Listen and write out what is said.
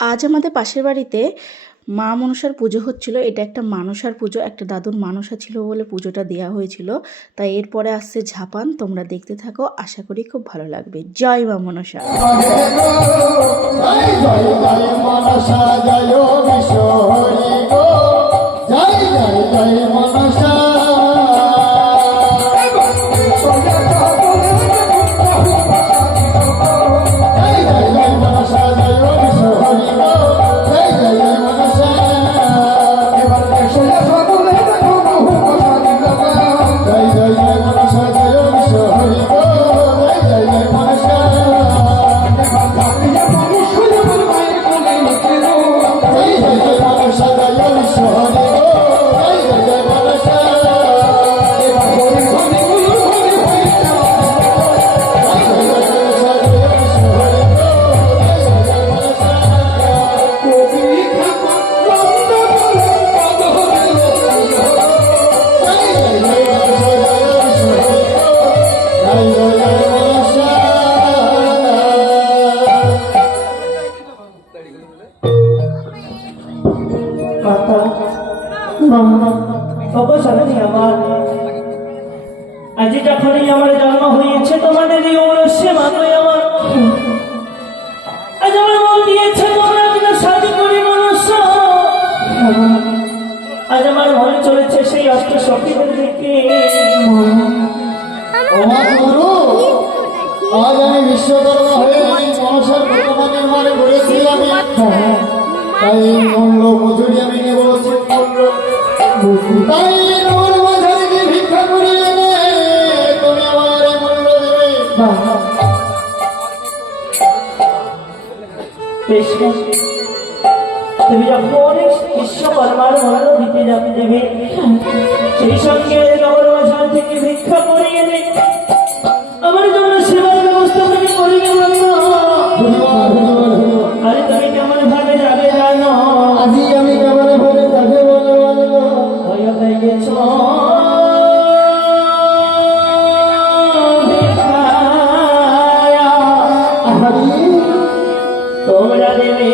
আজ আমাদের পাশের বাড়িতে মা মনসার পুজো হচ্ছিল। এটা একটা মানসার পুজো, একটা দাদুর মানসা ছিল বলে পুজোটা দেওয়া হয়েছিল। তাই এরপরে আসছে ঝাপান, তোমরা দেখতে থাকো, আশা করি খুব ভালো লাগবে। জয় মা মনসা। আজ যখনই আমার জন্ম হয়েছে তোমাদের এই ঔরসে মাতোই আমার আজ আমার মন দিয়েছে তোমরা যেন সাজি করি মনসা। আজ আমার মনে চলেছে সেই অষ্ট সখীদের দিকে। আজ আমি বিশ্বকর্মা হয়ে মনসার প্রতিমা নির্মাণে করেছি। আমি তাই মূল্য মজুরি আমি নেব তাই আমার মাঝারে কি ভিক্ষা করি এনে তুমি আমার মূল্য দেবে। তুমি যখন বিশ্বকর্মার মূল্য দিতে যাবে দেবে সেই সঙ্গে আমার মাঝার থেকে ভিক্ষা করি এনে আমার জন্য সেবার ব্যবস্থা তুমি করিবে না। আরে তুমি কেমন ভাবে যাবে জানো? আজি আমি কেমন ভাবে যাবে বলো ভয় হয়ে গেছ তোমরা দেবে